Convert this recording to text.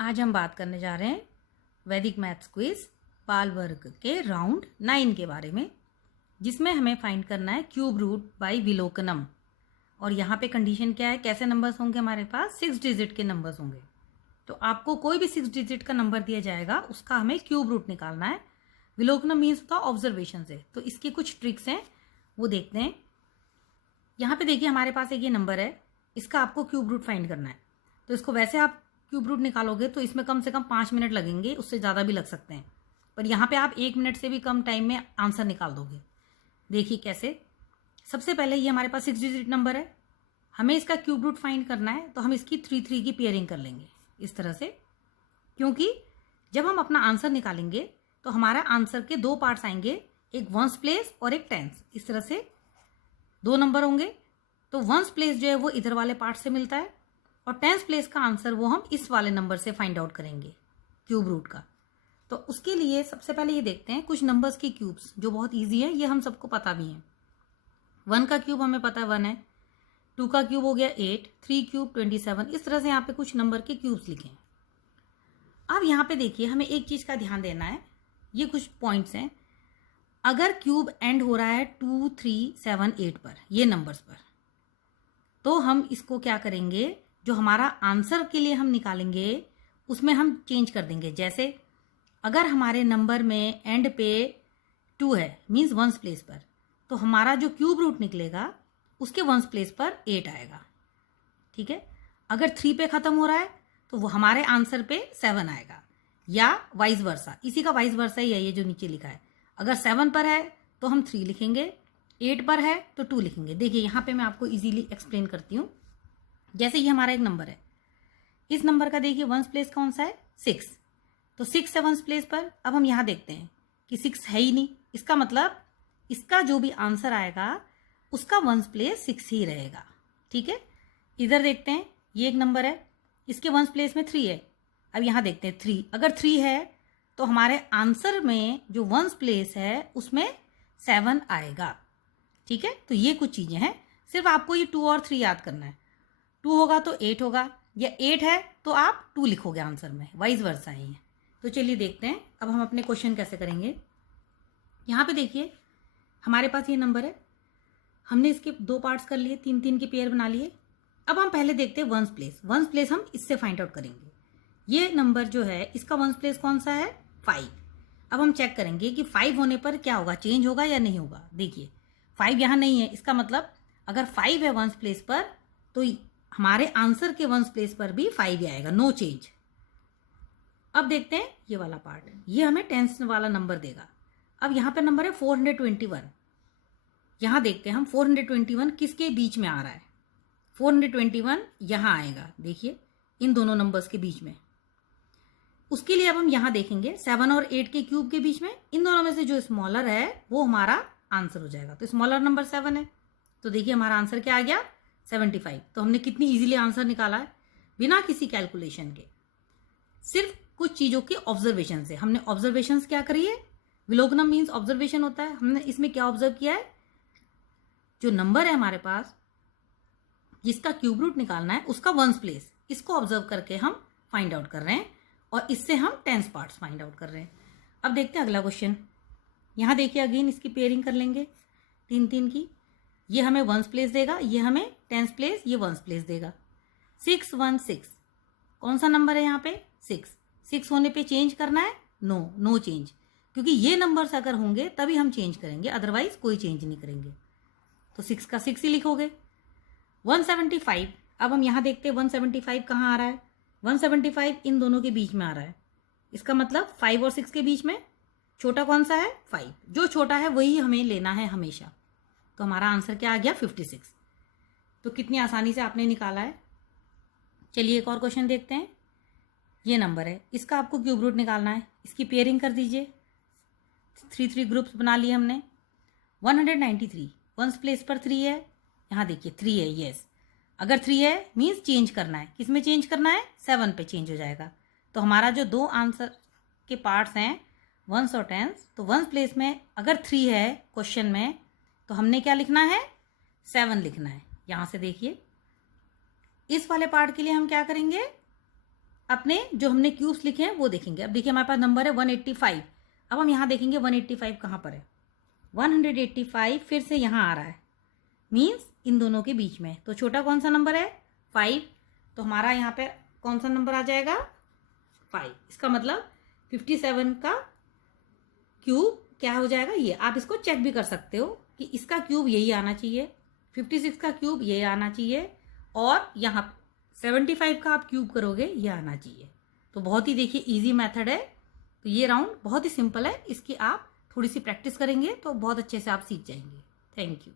आज हम बात करने जा रहे हैं वैदिक मैथ्स क्विज बाल वर्ग के राउंड 9 के बारे में, जिसमें हमें फाइंड करना है क्यूब रूट बाय विलोकनम। और यहाँ पे कंडीशन क्या है, कैसे नंबर्स होंगे हमारे पास, 6 डिजिट के नंबर्स होंगे। तो आपको कोई भी 6 डिजिट का नंबर दिया जाएगा, उसका हमें क्यूब रूट निकालना है। विलोकनम मीन्स होता है ऑब्जर्वेशन से। तो इसकी कुछ ट्रिक्स हैं, वो देखते हैं। यहाँ पे देखिए हमारे पास एक ये नंबर है, इसका आपको क्यूब रूट फाइंड करना है। तो इसको वैसे आप क्यूब रूट निकालोगे तो इसमें कम से कम 5 मिनट लगेंगे, उससे ज़्यादा भी लग सकते हैं, पर यहाँ पे आप 1 मिनट से भी कम टाइम में आंसर निकाल दोगे। देखिए कैसे। सबसे पहले ये हमारे पास 6 डिजिट नंबर है, हमें इसका क्यूब रूट फाइंड करना है। तो हम इसकी 3 की पेयरिंग कर लेंगे इस तरह से, क्योंकि जब हम अपना आंसर निकालेंगे तो हमारा आंसर के 2 पार्ट्स आएंगे, एक वंस प्लेस और एक टेंस। इस तरह से 2 नंबर होंगे। तो वंस प्लेस जो है वो इधर वाले पार्ट से मिलता है, और टेंस प्लेस का आंसर वो हम इस वाले नंबर से फाइंड आउट करेंगे क्यूब रूट का। तो उसके लिए सबसे पहले ये देखते हैं कुछ नंबर्स के क्यूब्स, जो बहुत इजी है, ये हम सबको पता भी है। 1 का क्यूब हमें पता है 1 है, 2 का क्यूब हो गया 8, 3 क्यूब 27। इस तरह से यहाँ पे कुछ नंबर के क्यूब्स लिखे हैं। अब यहाँ पे देखिए हमें एक चीज का ध्यान देना है, ये कुछ पॉइंट्स हैं। अगर क्यूब एंड हो रहा है 2, 3, 7, 8 पर, ये नंबर्स पर, तो हम इसको क्या करेंगे, जो हमारा आंसर के लिए हम निकालेंगे उसमें हम चेंज कर देंगे। जैसे अगर हमारे नंबर में एंड पे 2 है, मीन्स वंस प्लेस पर, तो हमारा जो क्यूब रूट निकलेगा उसके वंस प्लेस पर 8 आएगा। ठीक है। अगर 3 पे खत्म हो रहा है तो वो हमारे आंसर पे 7 आएगा, या वाइस वर्सा। इसी का वाइस वर्सा ही है ये जो नीचे लिखा है। अगर 7 पर है तो हम 3 लिखेंगे, 8 पर है तो 2 लिखेंगे। देखिए यहाँ पे मैं आपको इजीली एक्सप्लेन करती हूँ। जैसे ये हमारा एक नंबर है, इस नंबर का देखिए वंस प्लेस कौन सा है, 6। तो 6 है वंस प्लेस पर। अब हम यहाँ देखते हैं कि 6 है ही नहीं, इसका मतलब इसका जो भी आंसर आएगा उसका वंस प्लेस 6 ही रहेगा। ठीक है। इधर देखते हैं, ये एक नंबर है, इसके वंस प्लेस में 3 है। अब यहाँ देखते हैं 3, अगर 3 है तो हमारे आंसर में जो वंस प्लेस है उसमें 7 आएगा। ठीक है। तो ये कुछ चीजें हैं, सिर्फ आपको ये 2 और 3 याद करना है। 2 होगा तो 8 होगा, या 8 है तो आप 2 लिखोगे आंसर में, वाइस वर्सा ही है। तो चलिए देखते हैं अब हम अपने क्वेश्चन कैसे करेंगे। यहाँ पे देखिए हमारे पास ये नंबर है, हमने इसके 2 पार्ट्स कर लिए, 3 के पेयर बना लिए। अब हम पहले देखते हैं वंस प्लेस। वंस प्लेस हम इससे फाइंड आउट करेंगे। ये नंबर जो है इसका वंस प्लेस कौन सा है, 5। अब हम चेक करेंगे कि 5 होने पर क्या होगा, चेंज होगा या नहीं होगा। देखिए 5 यहाँ नहीं है, इसका मतलब अगर 5 है वंस प्लेस पर तो हमारे आंसर के वंस प्लेस पर भी 5 ही आएगा, नो चेंज। अब देखते हैं ये वाला पार्ट, ये हमें टेंस वाला नंबर देगा। अब यहाँ पे नंबर है 421। यहाँ देखते हैं हम 421 किसके बीच में आ रहा है। 421 यहाँ आएगा, देखिए इन दोनों नंबर्स के बीच में। उसके लिए अब हम यहाँ देखेंगे 7 और 8 के क्यूब के बीच में, इन दोनों में से जो स्मॉलर है वो हमारा आंसर हो जाएगा। तो स्मॉलर नंबर 7 है, तो देखिए हमारा आंसर क्या आ गया, 75। तो हमने कितनी इजीली आंसर निकाला है बिना किसी कैलकुलेशन के, सिर्फ कुछ चीजों के ऑब्जर्वेशन से। हमने ऑब्जर्वेशंस क्या करी है, विलोकनम मीन्स ऑब्जर्वेशन होता है। हमने इसमें क्या ऑब्जर्व किया है, जो नंबर है हमारे पास जिसका क्यूब रूट निकालना है उसका वंस प्लेस, इसको ऑब्जर्व करके हम फाइंड आउट कर रहे हैं, और इससे हम टेंस पार्ट्स फाइंड आउट कर रहे हैं। अब देखते हैं अगला क्वेश्चन। यहाँ देखिए अगेन इसकी पेयरिंग कर लेंगे 3 की। ये हमें वंस प्लेस देगा, ये हमें टेंस प्लेस, ये वंस प्लेस देगा। 6, 1, 6 कौन सा नंबर है यहाँ पे, 6 होने पे चेंज करना है, नो चेंज, क्योंकि ये नंबर्स अगर होंगे तभी हम चेंज करेंगे, अदरवाइज कोई चेंज नहीं करेंगे। तो 6 का 6 ही लिखोगे। 175, अब हम यहाँ देखते हैं 175 कहाँ आ रहा है, 175 इन दोनों के बीच में आ रहा है। इसका मतलब 5 और 6 के बीच में छोटा कौन सा है, 5। जो छोटा है वही हमें लेना है हमेशा। तो हमारा आंसर क्या आ गया, 56। तो कितनी आसानी से आपने निकाला है। चलिए एक और क्वेश्चन देखते हैं। ये नंबर है, इसका आपको क्यूब रूट निकालना है, इसकी पेयरिंग कर दीजिए। 3 ग्रुप्स बना लिए हमने। 193 वंस प्लेस पर 3 है, यहाँ देखिए 3 है, यस। अगर 3 है मीन्स चेंज करना है, किस में चेंज करना है, 7 पे चेंज हो जाएगा। तो हमारा जो 2 आंसर के पार्ट्स हैं वंस और टेंस, तो वंस प्लेस में अगर 3 है क्वेश्चन में तो हमने क्या लिखना है, 7 लिखना है। यहां से देखिए इस वाले पार्ट के लिए हम क्या करेंगे, अपने जो हमने क्यूब्स लिखे हैं वो देखेंगे। अब देखिए हमारे पास नंबर है 185। अब हम यहाँ देखेंगे 185 कहाँ पर है। 185 फिर से यहाँ आ रहा है, मीन्स इन दोनों के बीच में। तो छोटा कौन सा नंबर है? 5। तो हमारा यहाँ पे कौन सा नंबर आ जाएगा? 5। इसका मतलब 57 का क्यूब क्या हो जाएगा? ये। आप इसको चेक भी कर सकते हो कि इसका क्यूब यही आना चाहिए, 56 का क्यूब ये आना चाहिए, और यहाँ 75 का आप क्यूब करोगे ये आना चाहिए। तो बहुत ही देखिए इजी मेथड है। तो ये राउंड बहुत ही सिंपल है, इसकी आप थोड़ी सी प्रैक्टिस करेंगे तो बहुत अच्छे से आप सीख जाएंगे। Thank you.